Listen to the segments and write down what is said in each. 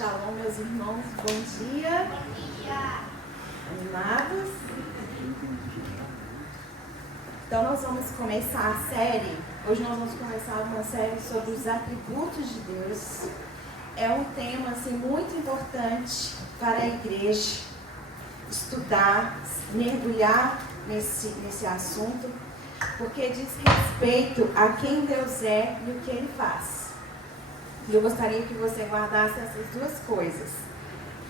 Shalom, meus irmãos, bom dia. Bom dia. Animados? Então nós vamos começar a série. Hoje nós vamos começar uma série sobre os atributos de Deus. É um tema assim, muito importante para a igreja estudar, mergulhar nesse assunto, porque diz respeito a quem Deus é e o que Ele faz. E eu gostaria que você guardasse essas duas coisas: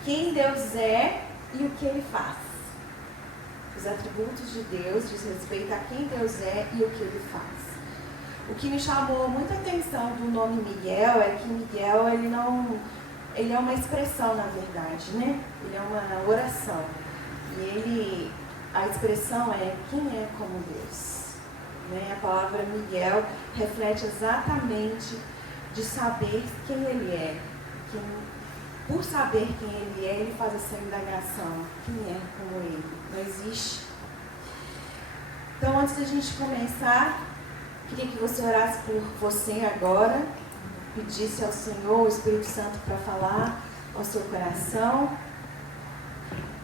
quem Deus é e o que Ele faz. Os atributos de Deus diz respeito a quem Deus é e o que Ele faz. O que me chamou muita atenção do nome Miguel é que Miguel, ele é uma expressão, na verdade, né? Ele é uma oração. E a expressão é: quem é como Deus? Né? A palavra Miguel reflete exatamente de saber quem Ele é. Por saber quem Ele é, Ele faz essa indagação: quem é como Ele? Não existe. Então, antes da gente começar, queria que você orasse por você agora, pedisse ao Senhor, o Espírito Santo, para falar ao seu coração,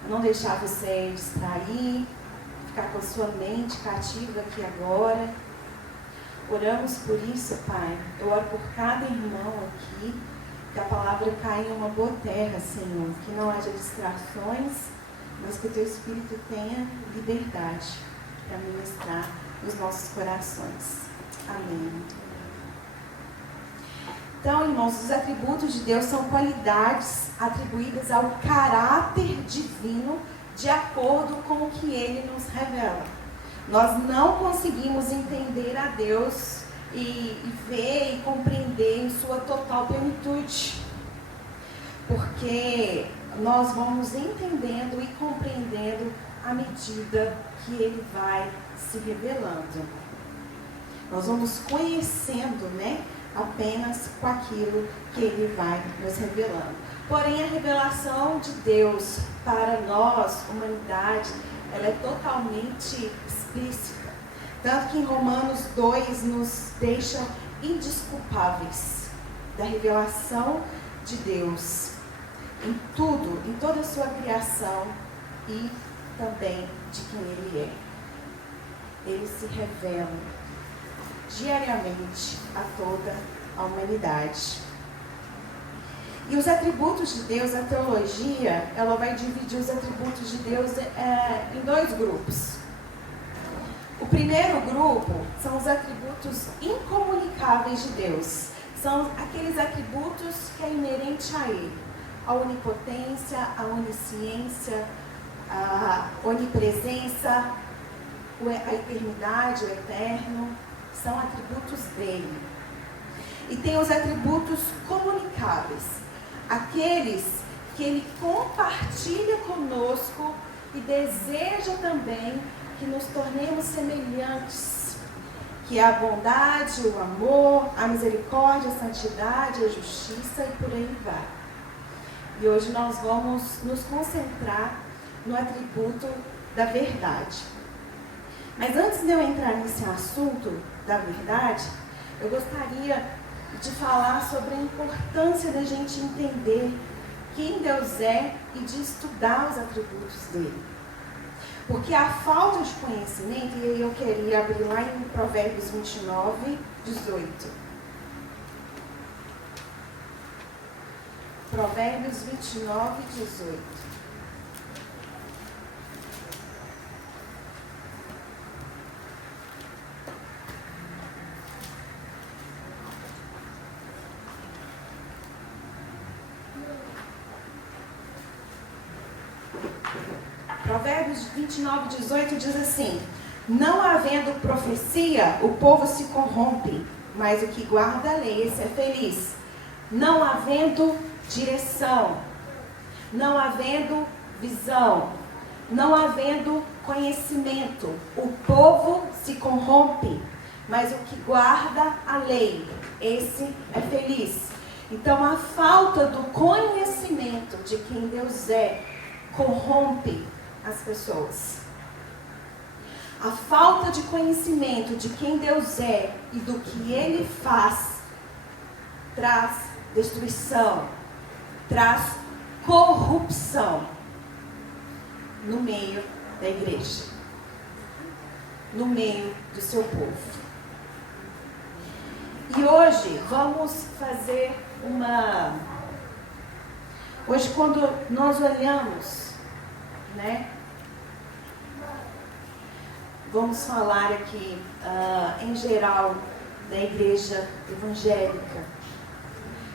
não deixar você distrair, ficar com a sua mente cativa aqui agora. Oramos por isso, Pai. Eu oro por cada irmão aqui, que a palavra caia em uma boa terra, Senhor, que não haja distrações, mas que o Teu Espírito tenha liberdade para ministrar nos nossos corações. Amém. Então, irmãos, os atributos de Deus são qualidades atribuídas ao caráter divino de acordo com o que Ele nos revela. Nós não conseguimos entender a Deus e ver e compreender em sua total plenitude, porque nós vamos entendendo e compreendendo à medida que Ele vai se revelando. Nós vamos conhecendo, né, apenas com aquilo que Ele vai nos revelando. Porém, a revelação de Deus para nós, humanidade, ela é totalmente explícita. Tanto que em Romanos 2 nos deixa indesculpáveis da revelação de Deus em tudo, em toda a sua criação e também de quem Ele é. Ele se revela diariamente a toda a humanidade. E os atributos de Deus, a teologia, ela vai dividir os atributos de Deus em dois grupos. O primeiro grupo são os atributos incomunicáveis de Deus. São aqueles atributos que é inerente a Ele. A onipotência, a onisciência, a onipresença, a eternidade, o eterno, são atributos dele. E tem os atributos comunicáveis, aqueles que Ele compartilha conosco e deseja também que nos tornemos semelhantes, que é a bondade, o amor, a misericórdia, a santidade, a justiça e por aí vai. E hoje nós vamos nos concentrar no atributo da verdade. Mas antes de eu entrar nesse assunto da verdade, eu gostaria de falar sobre a importância da gente entender quem Deus é e de estudar os atributos dele. Porque a falta de conhecimento, e eu queria abrir lá em Provérbios 29, 18. Provérbios 29, 18. Provérbios 29, 18 diz assim: não havendo profecia, o povo se corrompe, mas o que guarda a lei, esse é feliz. Não havendo direção, não havendo visão, não havendo conhecimento, o povo se corrompe, mas o que guarda a lei, esse é feliz. Então, a falta do conhecimento de quem Deus é corrompe as pessoas. A falta de conhecimento de quem Deus é e do que Ele faz traz destruição, traz corrupção no meio da igreja, no meio do seu povo. E hoje vamos fazer Hoje, quando nós olhamos, né? Vamos falar aqui, em geral, da igreja evangélica.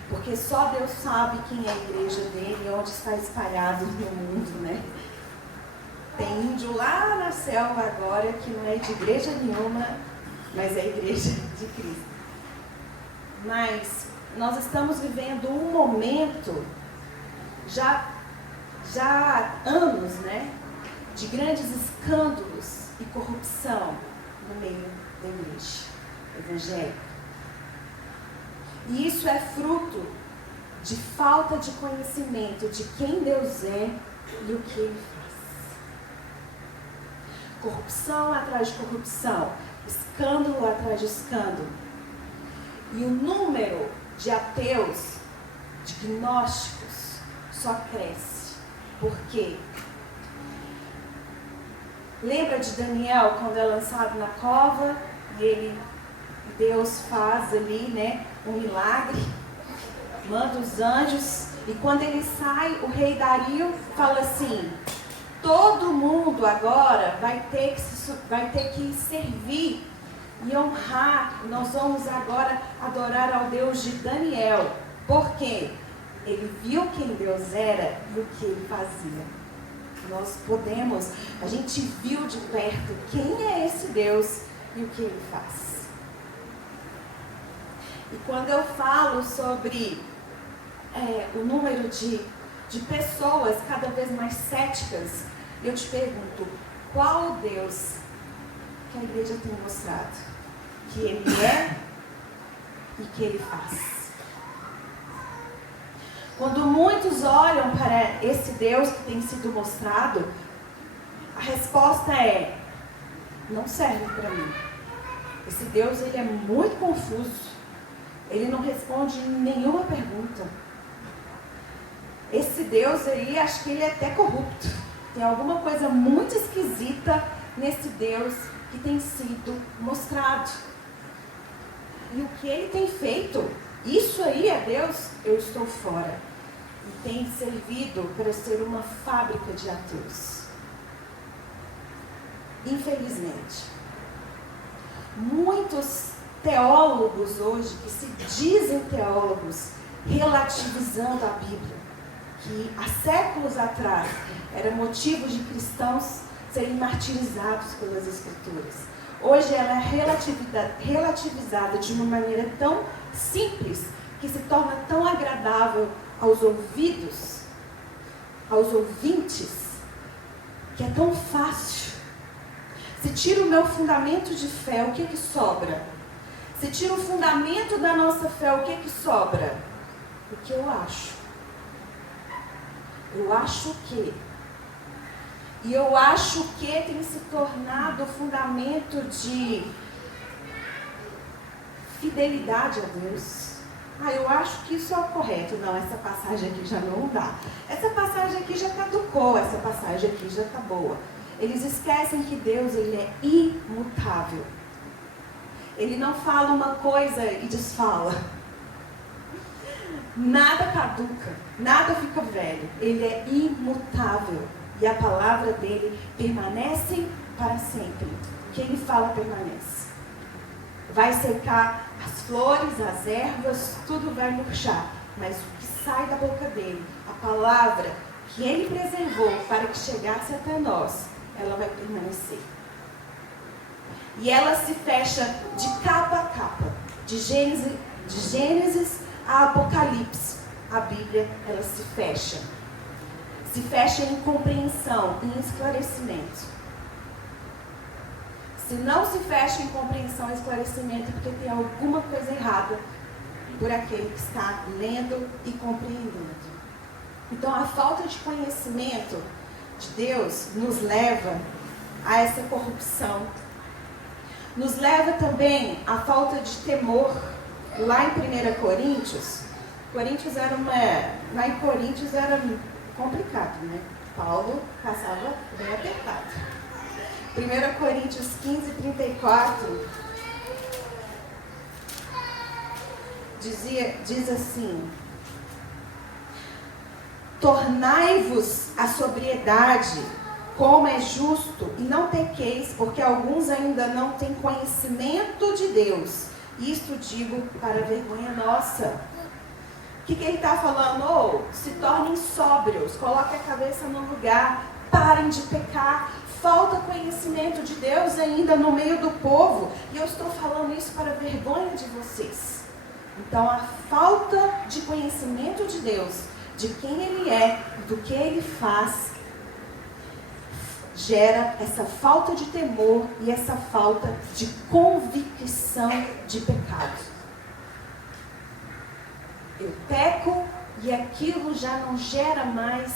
Porque só Deus sabe quem é a igreja dele e onde está espalhado no mundo, né? Tem índio lá na selva agora que não é de igreja nenhuma, mas é a igreja de Cristo. Mas nós estamos vivendo um momento, já há anos, né? De grandes escândalos e corrupção no meio da igreja evangélica. E isso é fruto de falta de conhecimento de quem Deus é e o que Ele faz. Corrupção atrás de corrupção, escândalo atrás de escândalo. E o número de ateus, de gnósticos, só cresce. Por quê? Lembra de Daniel, quando é lançado na cova e Deus faz ali, né, um milagre, manda os anjos, e quando ele sai, o rei Dario fala assim: todo mundo agora vai ter que servir e honrar, nós vamos agora adorar ao Deus de Daniel. Por quê? Ele viu quem Deus era e o que ele fazia. A gente viu de perto quem é esse Deus e o que ele faz. E quando eu falo sobre o número de pessoas cada vez mais céticas, eu te pergunto, qual o Deus que a igreja tem mostrado que Ele é e que Ele faz? Quando muitos olham para esse Deus que tem sido mostrado, a resposta é: não serve para mim. Esse Deus, ele é muito confuso. Ele não responde nenhuma pergunta. Esse Deus aí, acho que ele é até corrupto. Tem alguma coisa muito esquisita nesse Deus que tem sido mostrado. E o que ele tem feito, isso aí é Deus, eu estou fora. E tem servido para ser uma fábrica de ateus. Infelizmente. Muitos teólogos hoje, que se dizem teólogos, relativizando a Bíblia, que há séculos atrás era motivo de cristãos serem martirizados pelas Escrituras. Hoje ela é relativizada de uma maneira tão simples, que se torna tão agradável aos ouvidos, aos ouvintes, que é tão fácil. Se tira o meu fundamento de fé, o que sobra? Se tira o fundamento da nossa fé, o que sobra? O que eu acho. Eu acho que. E eu acho que tem se tornado o fundamento de fidelidade a Deus. Eu acho que isso é o correto. Não, essa passagem aqui já não dá. Essa passagem aqui já caducou, essa passagem aqui já está boa. Eles esquecem que Deus, ele é imutável. Ele não fala uma coisa e desfala. Nada caduca, nada fica velho. Ele é imutável. E a palavra dele permanece para sempre. O que ele fala permanece. Vai secar as flores, as ervas, tudo vai murchar. Mas o que sai da boca dele, a palavra que ele preservou para que chegasse até nós, ela vai permanecer. E ela se fecha de capa a capa. De Gênesis a Apocalipse. A Bíblia, ela se fecha. Se fecha em compreensão, em esclarecimento. Se não se fecha em compreensão e esclarecimento, é porque tem alguma coisa errada por aquele que está lendo e compreendendo. Então, a falta de conhecimento de Deus nos leva a essa corrupção. Nos leva também à falta de temor. Lá em 1 Coríntios, Coríntios era lá em Coríntios era complicado, né? Paulo passava bem apertado. 1 Coríntios 15, 34 diz assim: tornai-vos a sobriedade, como é justo, e não pequeis, porque alguns ainda não têm conhecimento de Deus. Isto digo para vergonha nossa. O que ele está falando? Se tornem sóbrios, coloquem a cabeça no lugar, parem de pecar. Falta conhecimento de Deus ainda no meio do povo. E eu estou falando isso para vergonha de vocês. Então, a falta de conhecimento de Deus, de quem Ele é, do que Ele faz, gera essa falta de temor e essa falta de convicção de pecado. Eu peco e aquilo já não gera mais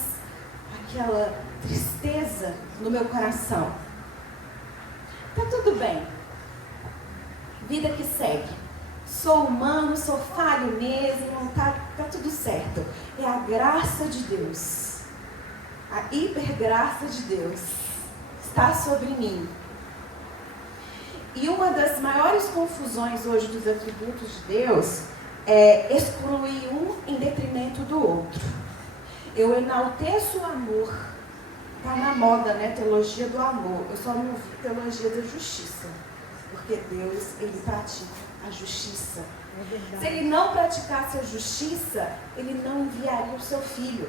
aquela tristeza no meu coração. Tá tudo bem. Vida que segue. Sou humano, sou falho mesmo, tá tudo certo. É a graça de Deus, a hipergraça de Deus está sobre mim. E uma das maiores confusões hoje dos atributos de Deus é excluir um em detrimento do outro. Eu enalteço o amor. Está na moda, né? Teologia do amor. Eu só não vi teologia da justiça. Porque Deus, Ele pratica a justiça. Se Ele não praticasse a justiça, Ele não enviaria o seu filho.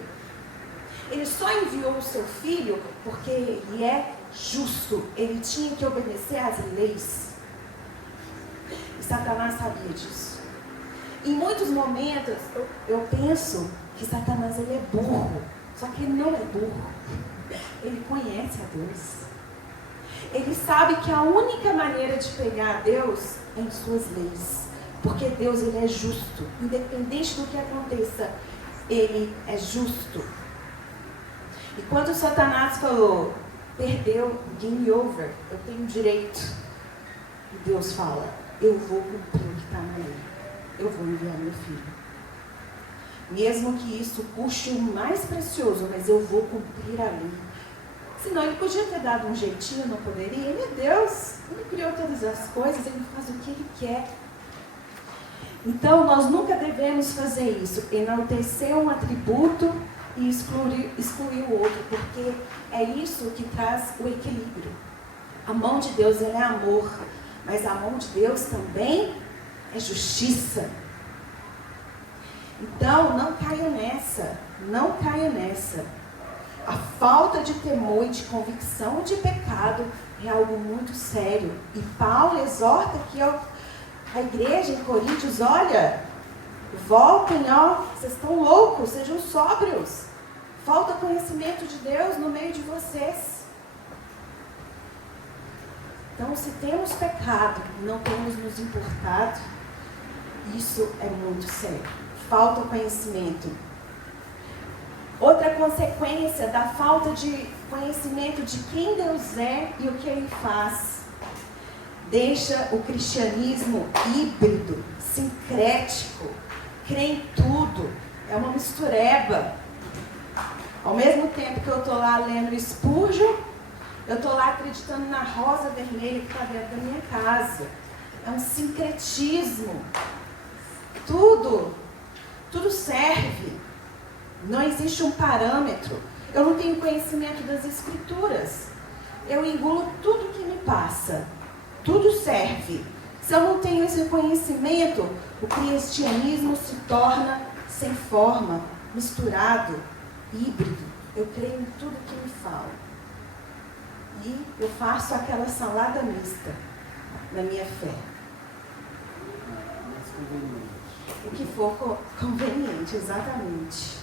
Ele só enviou o seu filho porque Ele é justo. Ele tinha que obedecer às leis. E Satanás sabia disso. Em muitos momentos, eu penso que Satanás ele é burro. Só que ele não é burro. Ele conhece a Deus. Ele sabe que a única maneira de pegar a Deus é em suas leis. Porque Deus ele é justo. Independente do que aconteça, Ele é justo. E quando Satanás falou, perdeu, game over, eu tenho direito. E Deus fala, eu vou cumprir o que está na lei. Eu vou enviar meu filho. Mesmo que isso custe o mais precioso, mas eu vou cumprir a lei. Senão ele podia ter dado um jeitinho, não poderia? Ele é Deus. Ele criou todas as coisas, ele faz o que ele quer. Então nós nunca devemos fazer isso. Enaltecer um atributo e excluir o outro. Porque é isso que traz o equilíbrio. A mão de Deus ela é amor. Mas a mão de Deus também é justiça. Então, não caia nessa. Não caia nessa. A falta de temor e de convicção de pecado é algo muito sério. E Paulo exorta aqui a igreja em Coríntios, olha, voltem, vocês estão loucos, sejam sóbrios. Falta conhecimento de Deus no meio de vocês. Então, se temos pecado e não temos nos importado, isso é muito sério. Falta conhecimento. Outra consequência da falta de conhecimento de quem Deus é e o que Ele faz, deixa o cristianismo híbrido, sincrético, crê em tudo, é uma mistureba. Ao mesmo tempo que eu estou lá lendo Spurgeon, eu estou lá acreditando na rosa vermelha que está dentro da minha casa. É um sincretismo. Tudo serve. Não existe um parâmetro. Eu não tenho conhecimento das escrituras. Eu engulo tudo que me passa. Tudo serve. Se eu não tenho esse conhecimento, o cristianismo se torna sem forma, misturado, híbrido. Eu creio em tudo que me falam. E eu faço aquela salada mista na minha fé. O que for conveniente, exatamente.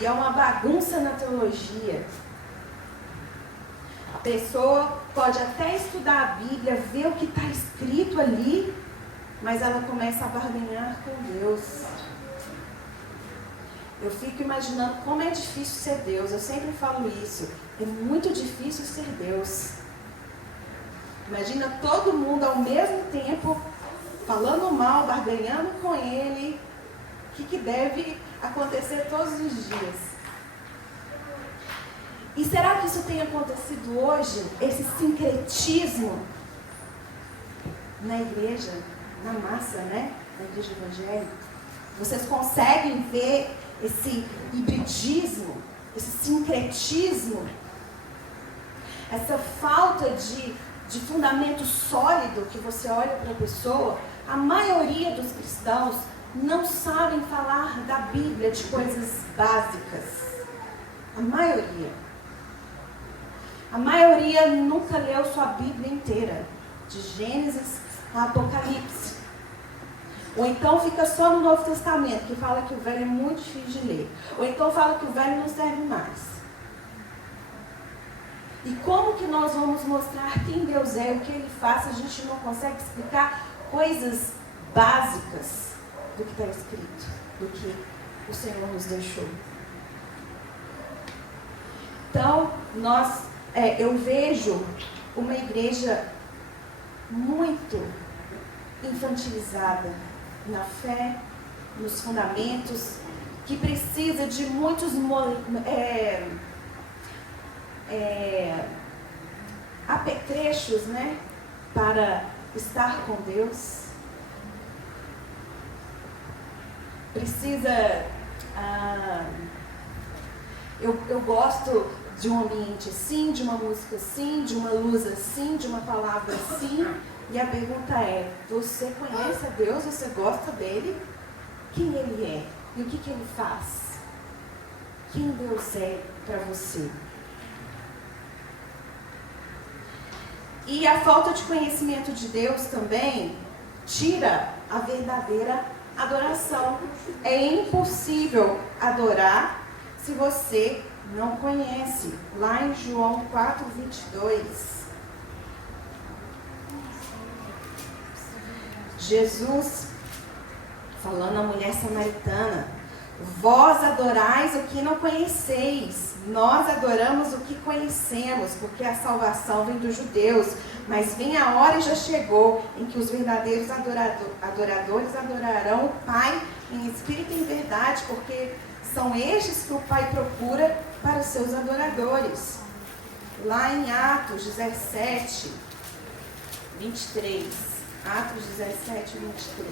E é uma bagunça na teologia. A pessoa pode até estudar a Bíblia, ver o que está escrito ali, mas ela começa a barganhar com Deus. Eu fico imaginando como é difícil ser Deus. Eu sempre falo isso. É muito difícil ser Deus. Imagina todo mundo ao mesmo tempo falando mal, barganhando com Ele. que deve acontecer todos os dias. E será que isso tem acontecido hoje? Esse sincretismo na igreja, na massa, né? Na igreja evangélica. Vocês conseguem ver esse hibridismo, esse sincretismo, essa falta de fundamento sólido que você olha para a pessoa? A maioria dos cristãos não sabem falar da Bíblia, de coisas básicas. A maioria. A maioria nunca leu sua Bíblia inteira, de Gênesis a Apocalipse. Ou então fica só no Novo Testamento, que fala que o Velho é muito difícil de ler. Ou então fala que o Velho não serve mais. E como que nós vamos mostrar quem Deus é, o que Ele faz, se a gente não consegue explicar coisas básicas do que está escrito, do que o Senhor nos deixou? Então, eu vejo uma igreja muito infantilizada na fé, nos fundamentos, que precisa de muitos apetrechos, né, para estar com Deus. Precisa... Eu gosto de um ambiente assim, de uma música assim, de uma luz assim, de uma palavra assim. E a pergunta é: você conhece a Deus? Você gosta dele? Quem ele é? E o que ele faz? Quem Deus é para você? E a falta de conhecimento de Deus também tira a verdadeira adoração. É impossível adorar se você não conhece. Lá em João 4:22, Jesus falando à mulher samaritana: vós adorais o que não conheceis, nós adoramos o que conhecemos, porque a salvação vem dos judeus. Mas vem a hora e já chegou em que os verdadeiros adoradores adorarão o Pai em espírito e em verdade, porque são estes que o Pai procura para os seus adoradores. Lá em Atos 17, 23. Atos 17, 23.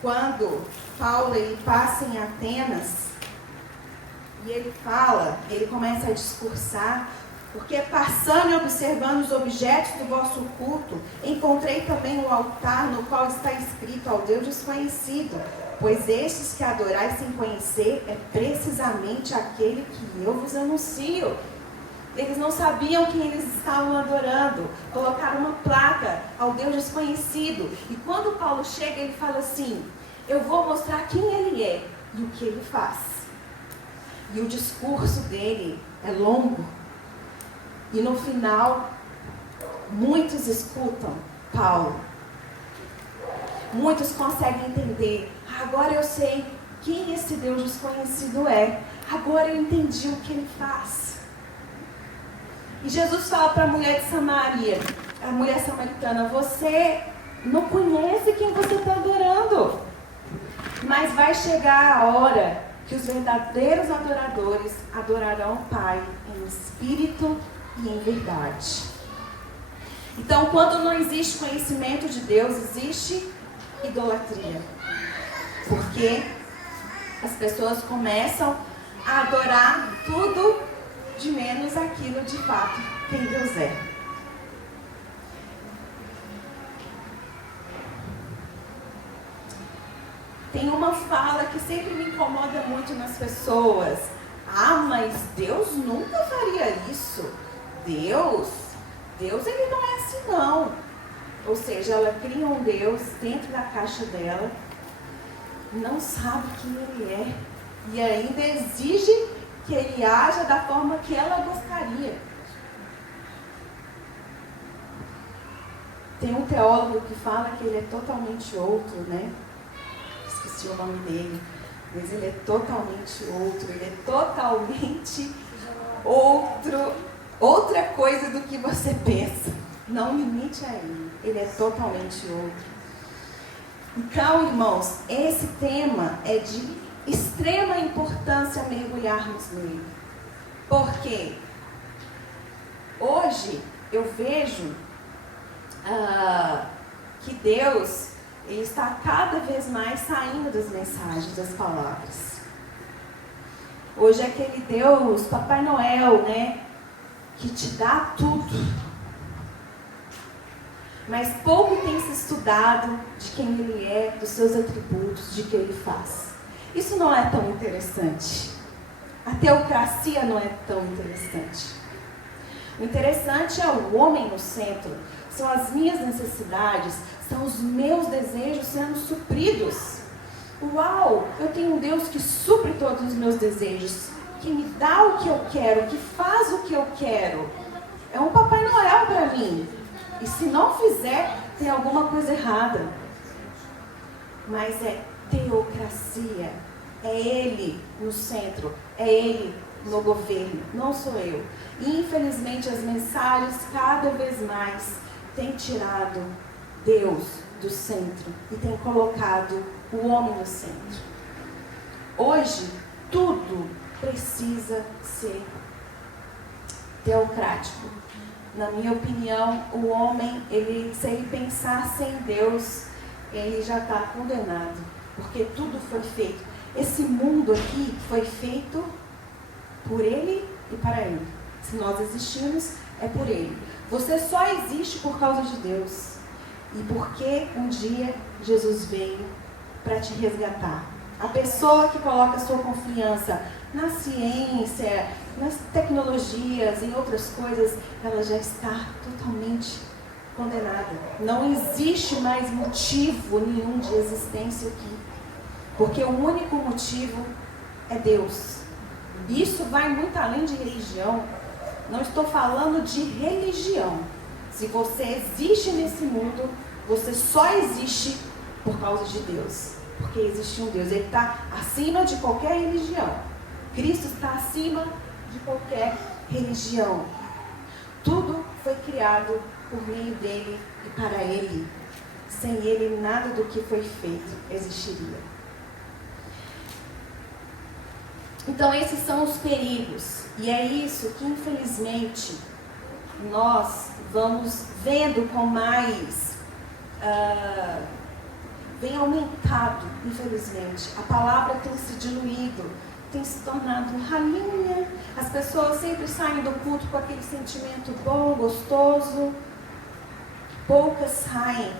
Quando Paulo ele passa em Atenas, e ele começa a discursar: porque passando e observando os objetos do vosso culto, encontrei também o altar no qual está escrito: ao Deus desconhecido. Pois estes que adorais sem conhecer é precisamente aquele que eu vos anuncio. Eles não sabiam quem eles estavam adorando. Colocaram uma placa: ao Deus desconhecido. E quando Paulo chega, ele fala assim: eu vou mostrar quem ele é e o que ele faz. E o discurso dele é longo. E no final, muitos escutam Paulo. Muitos conseguem entender: agora eu sei quem esse Deus desconhecido é. Agora eu entendi o que ele faz. E Jesus fala para a mulher de Samaria, a mulher samaritana: você não conhece quem você está adorando. Mas vai chegar a hora que os verdadeiros adoradores adorarão o Pai em espírito e em verdade. Então, quando não existe conhecimento de Deus, existe idolatria. Porque as pessoas começam a adorar tudo de menos aquilo de fato quem Deus é. Tem uma fala que sempre me incomoda muito nas pessoas: ah, mas Deus nunca faria isso. Deus ele não é assim não. Ou seja, ela cria um Deus dentro da caixa dela, não sabe quem ele é, e ainda exige que ele haja da forma que ela gostaria. Tem um teólogo que fala que ele é totalmente outro, né? Esqueci o nome dele, mas ele é totalmente outro, ele é totalmente outra coisa do que você pensa. Não limite a ele. ele é totalmente outro. Então, irmãos, esse tema é de extrema importância mergulharmos nele. Porque hoje eu vejo que Deus ele está cada vez mais saindo das mensagens, das palavras. Hoje é aquele Deus, Papai Noel, né? Que te dá tudo. Mas pouco tem se estudado de quem ele é, dos seus atributos, de que ele faz. Isso não é tão interessante. A teocracia não é tão interessante. O interessante é o homem no centro. São as minhas necessidades, são os meus desejos sendo supridos. Uau! Eu tenho um Deus que supre todos os meus desejos, que me dá o que eu quero, que faz o que eu quero. É um Papai Noel para mim. E se não fizer, tem alguma coisa errada. Mas é teocracia. É ele no centro. É ele no governo. Não sou eu. E infelizmente as mensagens cada vez mais têm tirado Deus do centro. E têm colocado o homem no centro. Hoje, tudo precisa ser teocrático. Na minha opinião, o homem, se ele pensar sem Deus, ele já está condenado. Porque tudo foi feito. Esse mundo aqui foi feito por ele e para ele. Se nós existimos, é por ele. Você só existe por causa de Deus. E porque um dia Jesus veio para te resgatar. A pessoa que coloca sua confiança na ciência, nas tecnologias, em outras coisas, ela já está totalmente condenada. Não existe mais motivo nenhum de existência aqui. Porque o único motivo é Deus. Isso vai muito além de religião. Não estou falando de religião. Se você existe nesse mundo, você só existe por causa de Deus. Porque existe um Deus. Ele está acima de qualquer religião. Cristo está acima de qualquer religião. Tudo foi criado por meio dele e para ele. Sem ele, nada do que foi feito existiria. Então, esses são os perigos. E é isso que, infelizmente, nós vamos vendo com mais... vem aumentado, infelizmente. A palavra tem se diluído. Tem se tornado ralinha. As pessoas sempre saem do culto com aquele sentimento bom, gostoso. Poucas saem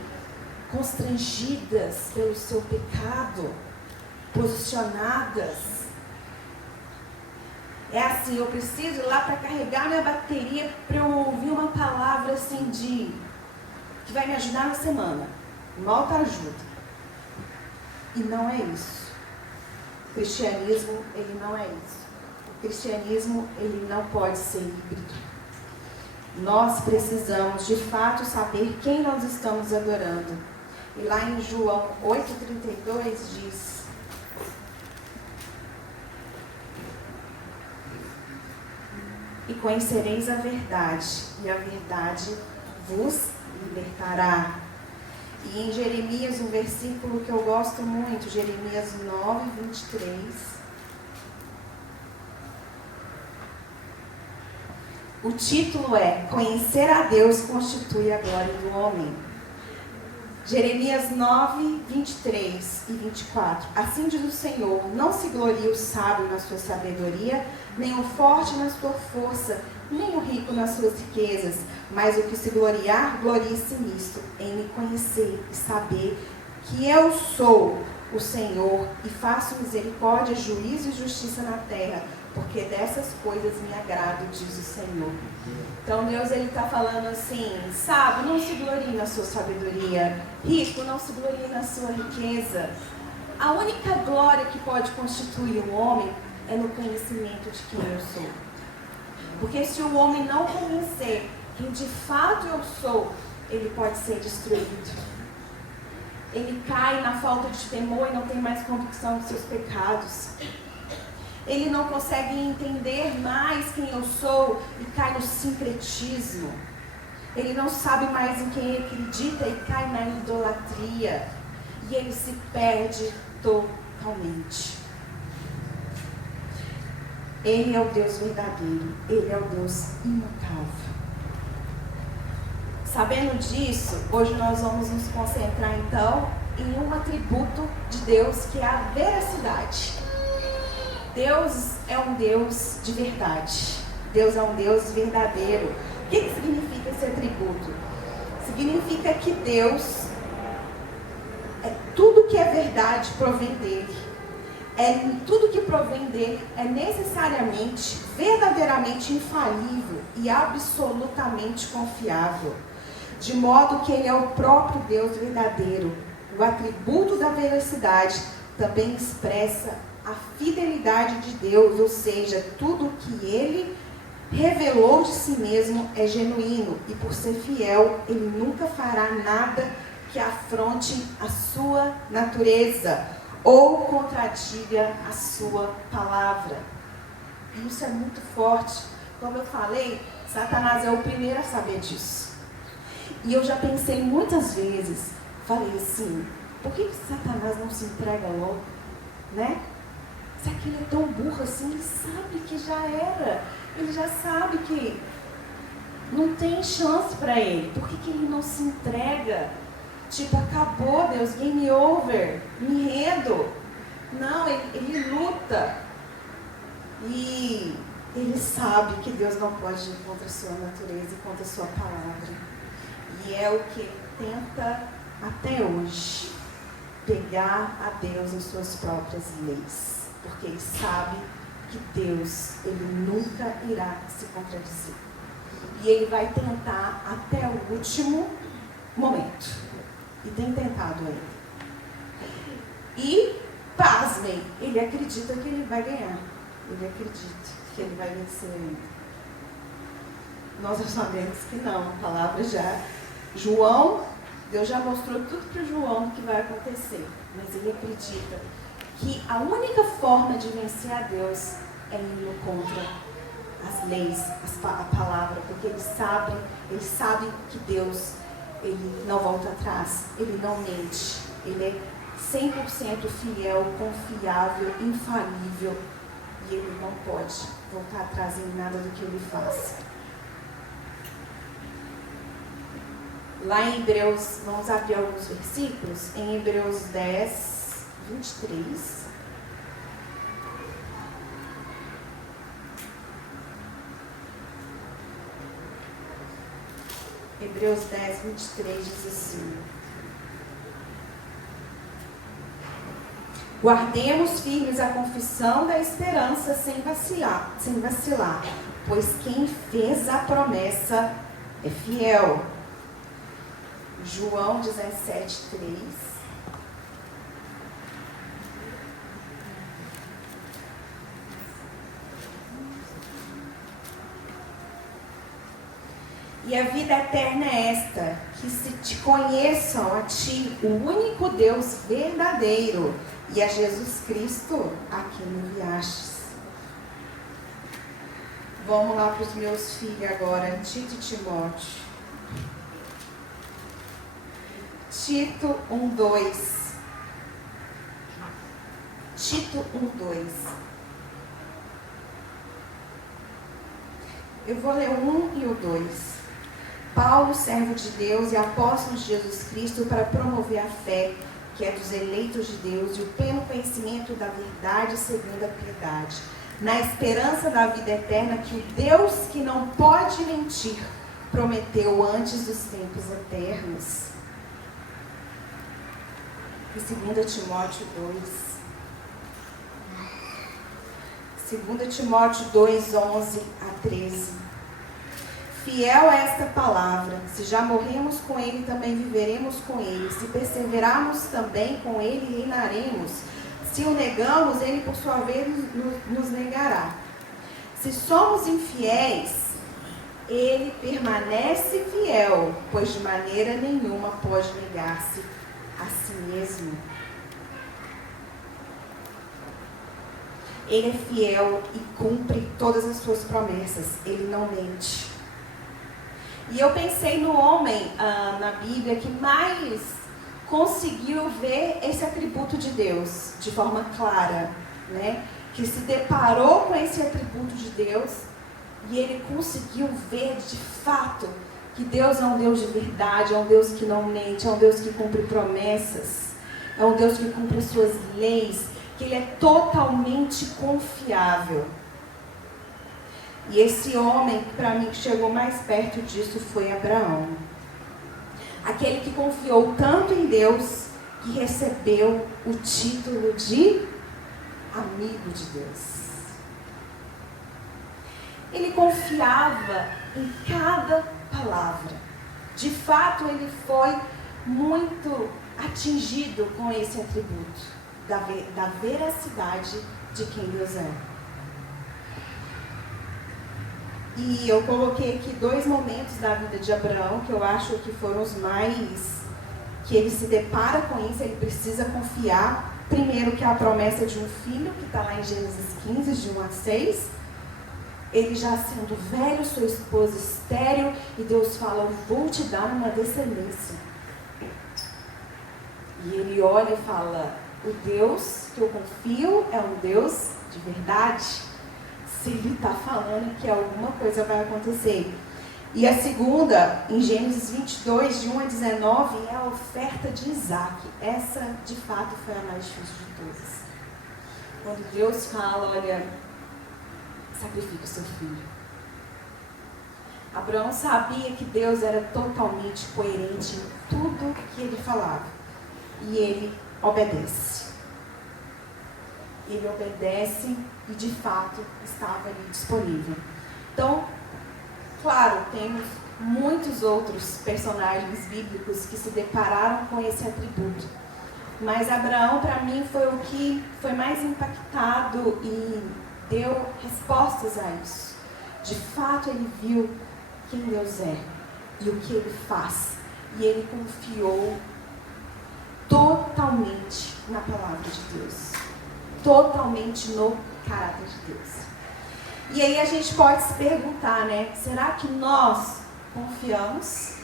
constrangidas pelo seu pecado, posicionadas. É assim, eu preciso ir lá para carregar minha bateria para eu ouvir uma palavra assim que vai me ajudar na semana. Uma autoajuda. E não é isso. O cristianismo, ele não é isso. O cristianismo, ele não pode ser híbrido. Nós precisamos, de fato, saber quem nós estamos adorando. E lá em João 8,32 diz: e conhecereis a verdade, e a verdade vos libertará. E em Jeremias, um versículo que eu gosto muito, Jeremias 9:23. O título é: Conhecer a Deus constitui a glória do homem. Jeremias 9:23 e 24. Assim diz o Senhor: não se glorie o sábio na sua sabedoria, nem o forte na sua força, nem o rico nas suas riquezas, mas o que se gloriar, glorie-se nisto, em me conhecer e saber que eu sou o Senhor e faço misericórdia, juízo e justiça na terra, porque dessas coisas me agrado, diz o Senhor. Então Deus, ele está falando assim: sábio, não se glorie na sua sabedoria, rico, não se glorie na sua riqueza. A única glória que pode constituir um homem é no conhecimento de quem eu sou. Porque se o homem não conhecer quem de fato eu sou, ele pode ser destruído. Ele cai na falta de temor e não tem mais convicção dos seus pecados. Ele não consegue entender mais quem eu sou e cai no sincretismo. Ele não sabe mais em quem ele acredita e cai na idolatria. E ele se perde totalmente. Ele é o Deus verdadeiro. Ele é o Deus imutável. Sabendo disso, hoje nós vamos nos concentrar então em um atributo de Deus, que é a veracidade. Deus é um Deus de verdade. Deus é um Deus verdadeiro. O que significa esse atributo? Significa que Deus, tudo que é verdade provém dele. Tudo que provém dele é necessariamente, verdadeiramente infalível e absolutamente confiável. De modo que ele é o próprio Deus verdadeiro. O atributo da veracidade também expressa a fidelidade de Deus, ou seja, tudo que ele revelou de si mesmo é genuíno, e por ser fiel, ele nunca fará nada que afronte a sua natureza ou contradiga a sua palavra. E isso é muito forte. Como eu falei, Satanás é o primeiro a saber disso. E eu já pensei muitas vezes, falei assim, por que Satanás não se entrega logo? Né? Se aquele é tão burro assim, ele sabe que já era. Ele já sabe que não tem chance para ele. Por que ele não se entrega? Tipo, acabou, Deus, game over, me rendo. Não, ele luta. E ele sabe que Deus não pode ir contra a sua natureza e contra a sua palavra. E é o que tenta até hoje pegar a Deus em suas próprias leis. Porque ele sabe que Deus, ele nunca irá se contradizer. E ele vai tentar até o último momento. E tem tentado ainda. E, pasmem, ele acredita que ele vai ganhar. Ele acredita que ele vai vencer ainda. Nós já sabemos que não. A palavra já... Deus já mostrou tudo para João o que vai acontecer. Mas ele acredita que a única forma de vencer a Deus é indo contra as leis, a palavra, porque ele sabe que Deus, ele não volta atrás, ele não mente, ele é 100% fiel, confiável, infalível, e ele não pode voltar atrás em nada do que ele faz. Lá em Hebreus, vamos abrir alguns versículos, em Hebreus 10, 23. Hebreus 10, 23 diz assim: guardemos firmes a confissão da esperança sem vacilar, pois quem fez a promessa é fiel. João 17, 3. E a vida eterna é esta, que se te conheçam a ti, o único Deus verdadeiro, e a Jesus Cristo, a quem enviastes. Vamos lá para os meus filhos agora, Tito e Timóteo. Tito 1:2. Tito 1:2. Eu vou ler o 1 e o 2. Paulo, servo de Deus e apóstolo de Jesus Cristo, para promover a fé, que é dos eleitos de Deus, e o pleno conhecimento da verdade segundo a piedade, na esperança da vida eterna, que o Deus que não pode mentir, prometeu antes dos tempos eternos. E 2 Timóteo 2. 2 Timóteo 2, 11 a 13. Fiel é esta palavra: se já morremos com ele, também viveremos com ele. Se perseverarmos, também com ele reinaremos. Se o negamos, ele por sua vez nos negará. Se somos infiéis, ele permanece fiel, pois de maneira nenhuma pode negar-se a si mesmo. Ele é fiel e cumpre todas as suas promessas. Ele não mente. E eu pensei no homem na Bíblia que mais conseguiu ver esse atributo de Deus de forma clara, né? Que se deparou com esse atributo de Deus e ele conseguiu ver de fato que Deus é um Deus de verdade, é um Deus que não mente, é um Deus que cumpre promessas, é um Deus que cumpre as suas leis, que Ele é totalmente confiável. E esse homem, para mim, que chegou mais perto disso foi Abraão. Aquele que confiou tanto em Deus que recebeu o título de amigo de Deus. Ele confiava em cada palavra. De fato, ele foi muito atingido com esse atributo da veracidade de quem Deus é. E eu coloquei aqui 2 momentos da vida de Abraão que eu acho que foram os mais que ele se depara com isso, ele precisa confiar. Primeiro, que é a promessa de um filho, que está lá em Gênesis 15, de 1 a 6. Ele já sendo velho, sua esposa estéril, e Deus fala: eu vou te dar uma descendência. E ele olha e fala: o Deus que eu confio é um Deus de verdade. Se ele está falando que alguma coisa vai acontecer. E a segunda, em Gênesis 22, de 1 a 19, é a oferta de Isaac. Essa, de fato, foi a mais difícil de todas. Quando Deus fala: olha, sacrifica o seu filho. Abraão sabia que Deus era totalmente coerente em tudo que ele falava. E ele obedece. Ele obedece e, de fato, estava ali disponível. Então, claro, temos muitos outros personagens bíblicos que se depararam com esse atributo. Mas Abraão, para mim, foi o que foi mais impactado e deu respostas a isso. De fato, ele viu quem Deus é e o que ele faz. E ele confiou totalmente na palavra de Deus. Totalmente no caráter de Deus. E aí a gente pode se perguntar, né? Será que nós confiamos?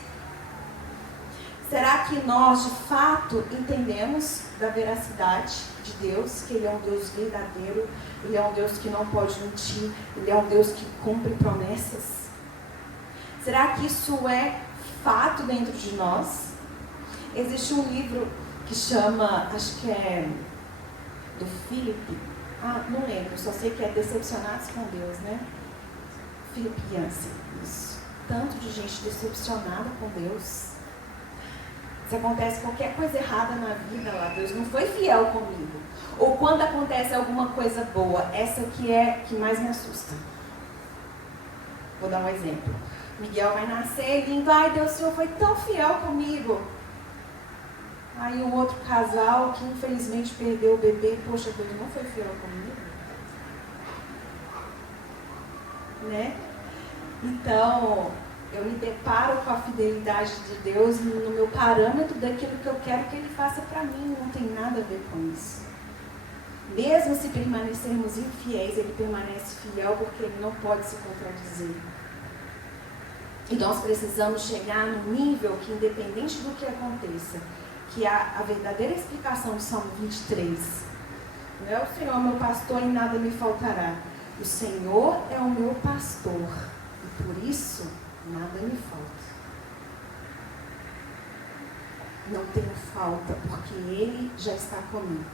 Será que nós, de fato, entendemos da veracidade de Deus? Que Ele é um Deus verdadeiro, Ele é um Deus que não pode mentir, Ele é um Deus que cumpre promessas? Será que isso é fato dentro de nós? Existe um livro que chama, acho que é do Philip, não lembro, só sei que é Decepcionados com Deus, né? Philip Yancey, isso. Tanto de gente decepcionada com Deus. Se acontece qualquer coisa errada na vida lá, Deus não foi fiel comigo. Ou quando acontece alguma coisa boa, essa que é que mais me assusta. Vou dar um exemplo. Miguel vai nascer lindo, ai Deus, o Senhor foi tão fiel comigo. Aí um outro casal que infelizmente perdeu o bebê, poxa, Deus não foi fiel comigo. Né? Então, eu me deparo com a fidelidade de Deus no meu parâmetro daquilo que eu quero que Ele faça para mim. Não tem nada a ver com isso. Mesmo se permanecermos infiéis, Ele permanece fiel porque Ele não pode se contradizer. E nós precisamos chegar no nível que, independente do que aconteça, que a verdadeira explicação do Salmo 23. Não é o Senhor meu pastor e nada me faltará. O Senhor é o meu pastor e por isso nada me falta. Não tenho falta porque Ele já está comigo.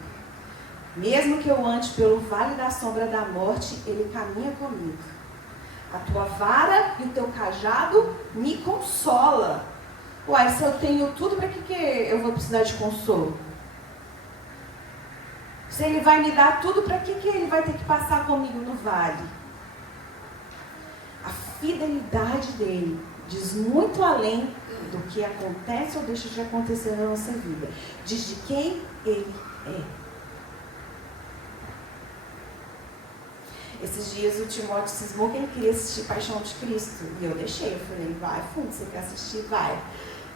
Mesmo que eu ande pelo vale da sombra da morte, Ele caminha comigo. A tua vara e o teu cajado me consola. Uai, se eu tenho tudo, para que eu vou precisar de consolo? Se Ele vai me dar tudo, para que Ele vai ter que passar comigo no vale? A fidelidade dEle diz muito além do que acontece ou deixa de acontecer na nossa vida. Diz de quem Ele é. Esses dias o Timóteo cismou que ele queria assistir Paixão de Cristo. E eu deixei, eu falei, vai fundo, você quer assistir? Vai.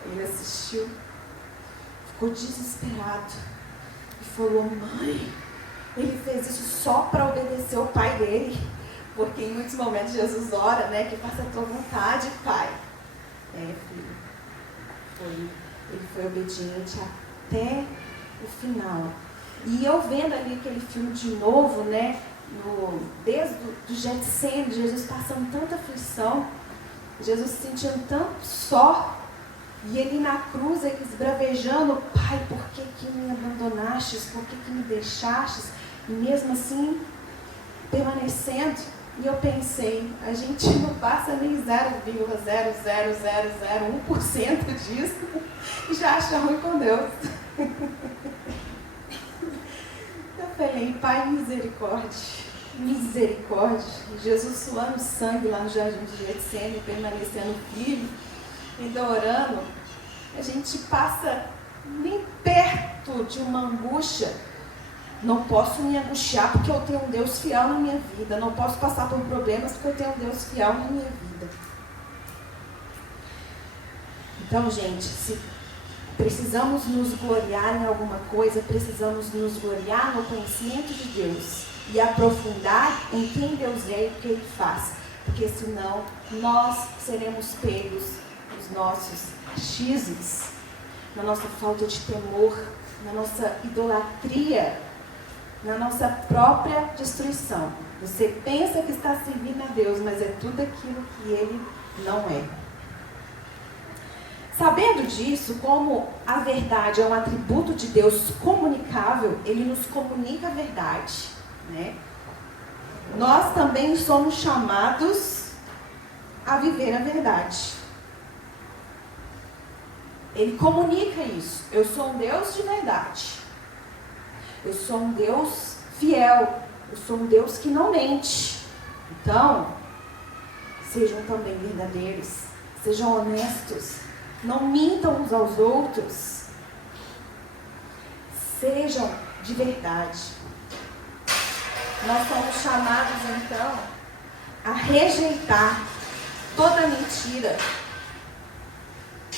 Ele assistiu, ficou desesperado e falou: mãe, ele fez isso só para obedecer o pai dele, porque em muitos momentos Jesus ora, né, que faça a tua vontade, pai. Filho. Ele foi obediente até o final. E eu vendo ali aquele filme de novo, né? Desde o Getsemane, Jesus passando tanta aflição, Jesus se sentindo tanto só, e ele na cruz, ele esbravejando: Pai, por que me abandonastes? Por que me deixastes? E mesmo assim, permanecendo. E eu pensei, a gente não passa nem 0,00001% disso e já acha ruim com Deus. Eu falei: Pai, misericórdia. E Jesus suando sangue lá no jardim de Getsemane, permanecendo firme, ainda orando. A gente passa nem perto de uma angústia. Não posso me angustiar porque eu tenho um Deus fiel na minha vida. Não posso passar por problemas porque eu tenho um Deus fiel na minha vida. Então, gente, se precisamos nos gloriar em alguma coisa, precisamos nos gloriar no conhecimento de Deus e aprofundar em quem Deus é e o que Ele faz. Porque senão nós seremos pegos nos nossos achismos, na nossa falta de temor, na nossa idolatria, na nossa própria destruição. Você pensa que está servindo a Deus, mas é tudo aquilo que Ele não é. Sabendo disso, como a verdade é um atributo de Deus comunicável, Ele nos comunica a verdade, né? Nós também somos chamados a viver a verdade. Ele comunica isso. Eu sou um Deus de verdade. Eu sou um Deus fiel. Eu sou um Deus que não mente. Então, sejam também verdadeiros. Sejam honestos. Não mintam uns aos outros. Sejam de verdade. Nós somos chamados, então, a rejeitar toda mentira,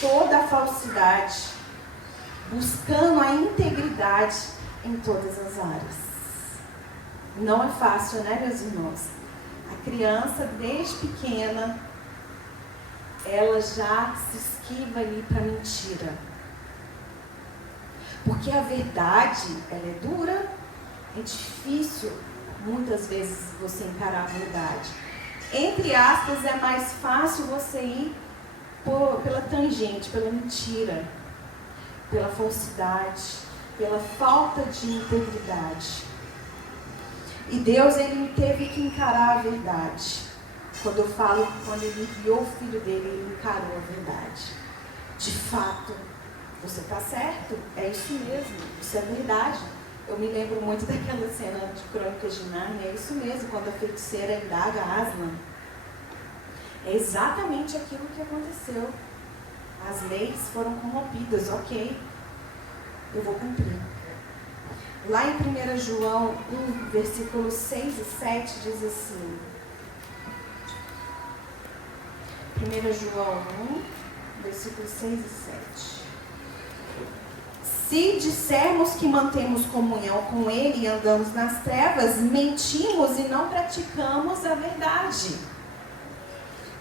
toda falsidade, buscando a integridade em todas as áreas. Não é fácil, né, meus irmãos? A criança, desde pequena, ela já se esquiva ali para a mentira. Porque a verdade, ela é dura, é difícil, muitas vezes, você encarar a verdade. Entre aspas, é mais fácil você ir pela tangente, pela mentira, pela falsidade, pela falta de integridade. E Deus, Ele teve que encarar a verdade. Quando eu falo, quando Ele enviou o Filho dele, Ele encarou a verdade. De fato, você está certo, é isso mesmo, isso é verdade. Eu me lembro muito daquela cena de Crônicas de Nárnia, é isso mesmo, quando a feiticeira indaga Aslan. É exatamente aquilo que aconteceu. As leis foram corrompidas, ok, eu vou cumprir. Lá em 1 João 1, versículos 6 e 7, diz assim. 1 João 1, versículos 6 e 7. Se dissermos que mantemos comunhão com Ele e andamos nas trevas, mentimos e não praticamos a verdade.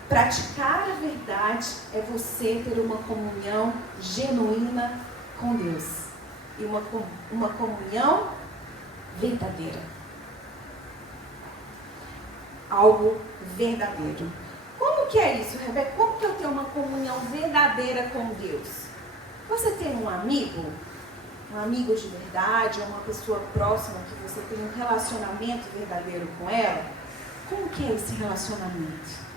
Praticar a verdade é você ter uma comunhão genuína com Deus. E uma comunhão verdadeira. Algo verdadeiro. Como que é isso, Rebeca? Como que eu tenho uma comunhão verdadeira com Deus? Você tem um amigo de verdade, ou uma pessoa próxima que você tem um relacionamento verdadeiro com ela? Como que é esse relacionamento?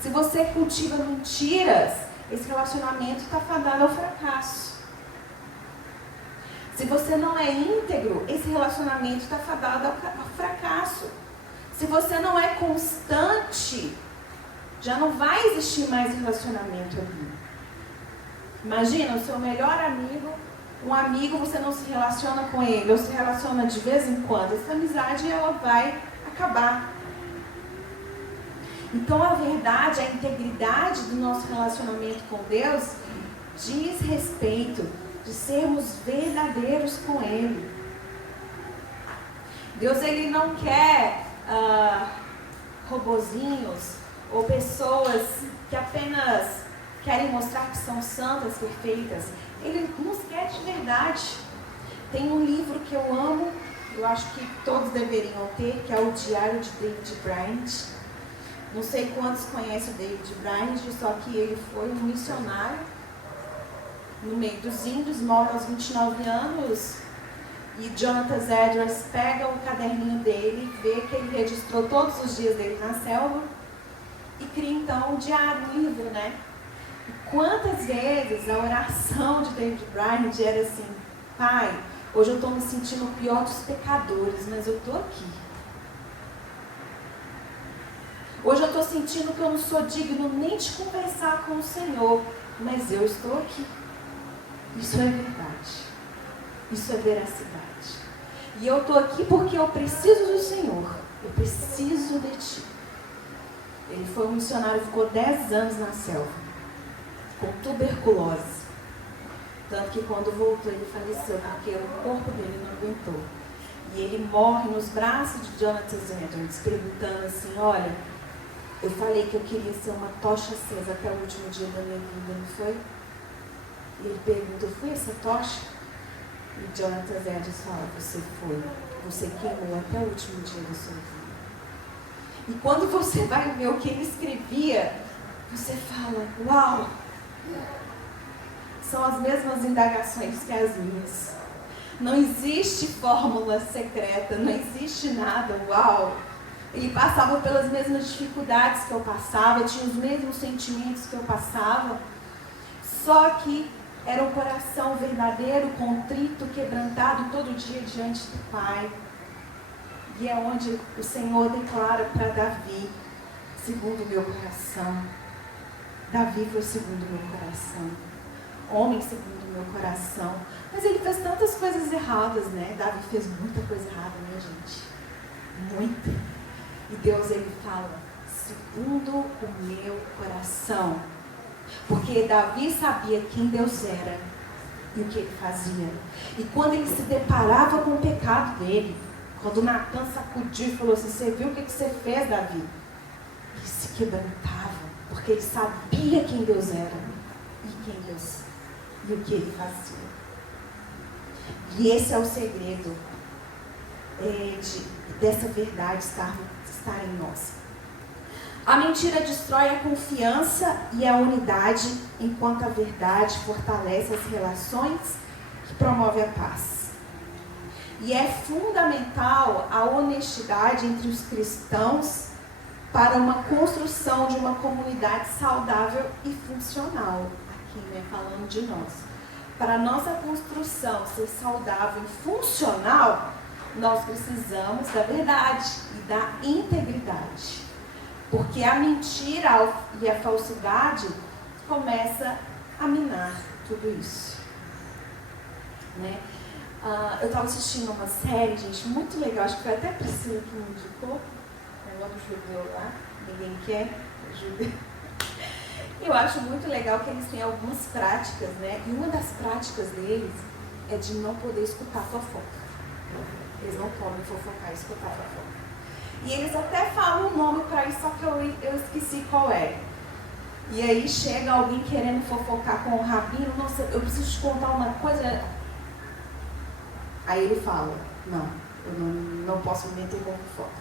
Se você cultiva mentiras, esse relacionamento está fadado ao fracasso. Se você não é íntegro, esse relacionamento está fadado ao fracasso. Se você não é constante, já não vai existir mais relacionamento ali. Imagina o seu melhor amigo, um amigo, você não se relaciona com ele, ou se relaciona de vez em quando. Essa amizade, ela vai acabar. Então, a verdade, a integridade do nosso relacionamento com Deus diz respeito de sermos verdadeiros com Ele. Deus, Ele não quer robozinhos ou pessoas que apenas querem mostrar que são santas, perfeitas. Ele nos quer de verdade. Tem um livro que eu amo, eu acho que todos deveriam ter, que é o Diário de David Bryant. Não sei quantos conhecem o David Bryant, só que ele foi um missionário no meio dos índios, morre aos 29 anos. E Jonathan Edwards pega o caderninho dele, vê que ele registrou todos os dias dele na selva e cria então um diário, um livro, né? E quantas vezes a oração de David Bryant era assim: Pai, hoje eu estou me sentindo o pior dos pecadores, mas eu estou aqui. Hoje eu estou sentindo que eu não sou digno nem de conversar com o Senhor, mas eu estou aqui. Isso é verdade. Isso é veracidade. E eu estou aqui porque eu preciso do Senhor. Eu preciso de Ti. Ele foi um missionário, ficou 10 anos na selva, com tuberculose. Tanto que quando voltou ele faleceu, porque o corpo dele não aguentou. E ele morre nos braços de Jonathan Edwards, perguntando assim: olha, eu falei que eu queria ser uma tocha acesa até o último dia da minha vida, não foi? E ele pergunta: foi essa tocha? E Jonathan Edwards fala: você foi. Você queimou até o último dia da sua vida. E quando você vai ver o que ele escrevia, você fala: uau! São as mesmas indagações que as minhas. Não existe fórmula secreta, não existe nada, uau! Ele passava pelas mesmas dificuldades que eu passava, tinha os mesmos sentimentos que eu passava, só que era um coração verdadeiro, contrito, quebrantado todo dia diante do Pai. E é onde o Senhor declara para Davi: segundo o meu coração. Davi foi segundo o meu coração. Homem segundo o meu coração. Mas ele fez tantas coisas erradas, né? Davi fez muita coisa errada, minha gente. Muita. E Deus, ele fala: segundo o meu coração. Porque Davi sabia quem Deus era e o que ele fazia. E quando ele se deparava com o pecado dele, quando Natan sacudiu e falou assim: você viu o que você fez, Davi? Ele se quebrantava, porque ele sabia quem Deus era e o que ele fazia. E esse é o segredo dessa verdade estar em nós. A mentira destrói a confiança e a unidade, enquanto a verdade fortalece as relações que promove a paz. E é fundamental a honestidade entre os cristãos para uma construção de uma comunidade saudável e funcional. Aqui, né, falando de nós. Para a nossa construção ser saudável e funcional, nós precisamos da verdade e da integridade. Porque a mentira e a falsidade começa a minar tudo isso. Né? Eu estava assistindo uma série, gente, muito legal. Acho que foi até a Priscila que me indicou. O negócio do judeu lá. Ninguém quer judeu. Eu acho muito legal que eles têm algumas práticas, né? E uma das práticas deles é de não poder escutar fofoca. Eles não podem fofocar e escutar fofoca. E eles até falam um nome para isso, só que eu esqueci qual é. E aí chega alguém querendo fofocar com o rabino: nossa, eu preciso te contar uma coisa. Aí ele fala: não, eu não posso me meter com fofoca.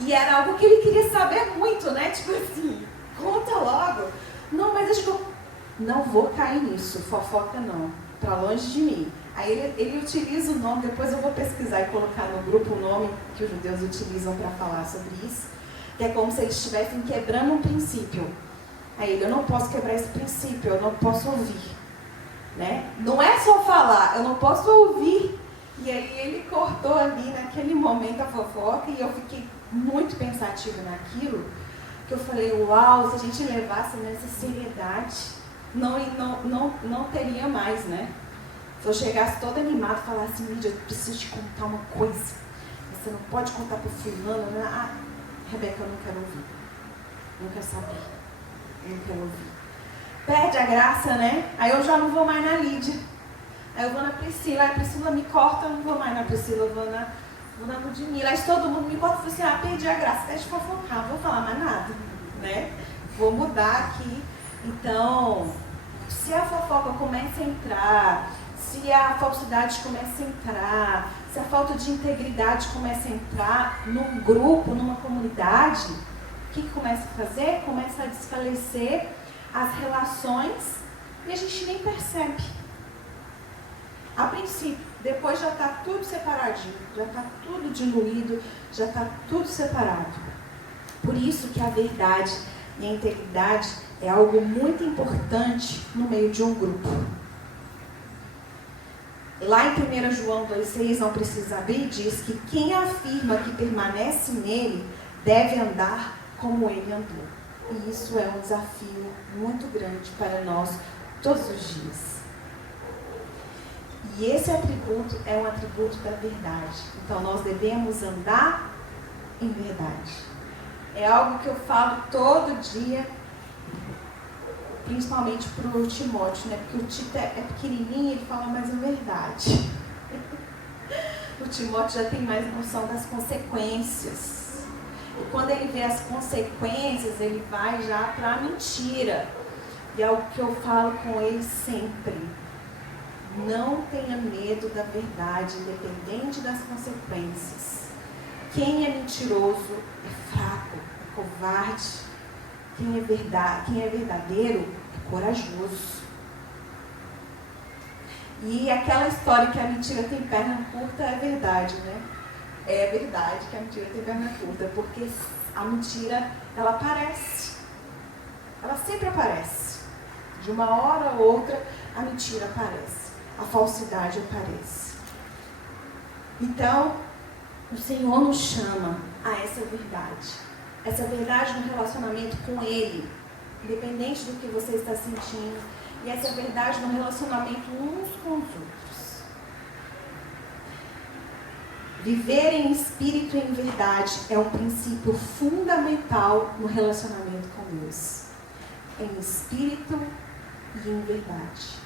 E era algo que ele queria saber muito, né? Tipo assim, conta logo. Não, mas acho que eu não vou cair nisso, fofoca não, para longe de mim. Aí ele utiliza o nome, depois eu vou pesquisar e colocar no grupo o nome que os judeus utilizam para falar sobre isso, que é como se eles estivessem quebrando um princípio. Aí eu não posso quebrar esse princípio, eu não posso ouvir. Né? Não é só falar, eu não posso ouvir. E aí ele cortou ali naquele momento a fofoca e eu fiquei muito pensativa naquilo, que eu falei: uau, se a gente levasse nessa seriedade, não teria mais, né? Se eu chegasse toda animada e falasse: Lídia, eu preciso te contar uma coisa. Você não pode contar para o fulano, né? Ah, Rebeca, eu não quero ouvir. Não quero saber. Eu não quero ouvir. Perde a graça, né? Aí eu já não vou mais na Lídia. Aí eu vou na Priscila. Aí a Priscila me corta, eu não vou mais na Priscila. Eu vou na Ludmila. Aí todo mundo me corta e fala assim: perdi a graça. Deixa eu fofocar, não vou falar mais nada. Né? Vou mudar aqui Então, se a fofoca começa a entrar, se a falsidade começa a entrar, se a falta de integridade começa a entrar num grupo, numa comunidade, o que começa a fazer? Começa a desfalecer as relações e a gente nem percebe. A princípio, depois já está tudo separadinho, já está tudo diluído, já está tudo separado. Por isso que a verdade e a integridade é algo muito importante no meio de um grupo. Lá em 1 João 2,6, não precisa abrir, diz que quem afirma que permanece nele deve andar como ele andou. E isso é um desafio muito grande para nós todos os dias. E esse atributo é um atributo da verdade. Então nós devemos andar em verdade. É algo que eu falo todo dia, principalmente para o Timóteo, né? Porque o Tito é pequenininho e ele fala mais a verdade. O Timóteo já tem mais noção das consequências. E quando ele vê as consequências, ele vai já para a mentira. E é algo que eu falo com ele sempre. Não tenha medo da verdade, independente das consequências. Quem é mentiroso é fraco, é covarde. Quem é verdadeiro é corajoso. E aquela história que a mentira tem perna curta é verdade, né? É verdade que a mentira tem perna curta, porque a mentira, ela aparece. Ela sempre aparece. De uma hora a outra, a mentira aparece. A falsidade aparece. Então, o Senhor nos chama a essa verdade. Essa verdade no relacionamento com Ele, independente do que você está sentindo. E essa verdade no relacionamento uns com os outros. Viver em espírito e em verdade é um princípio fundamental no relacionamento com Deus. Em espírito e em verdade.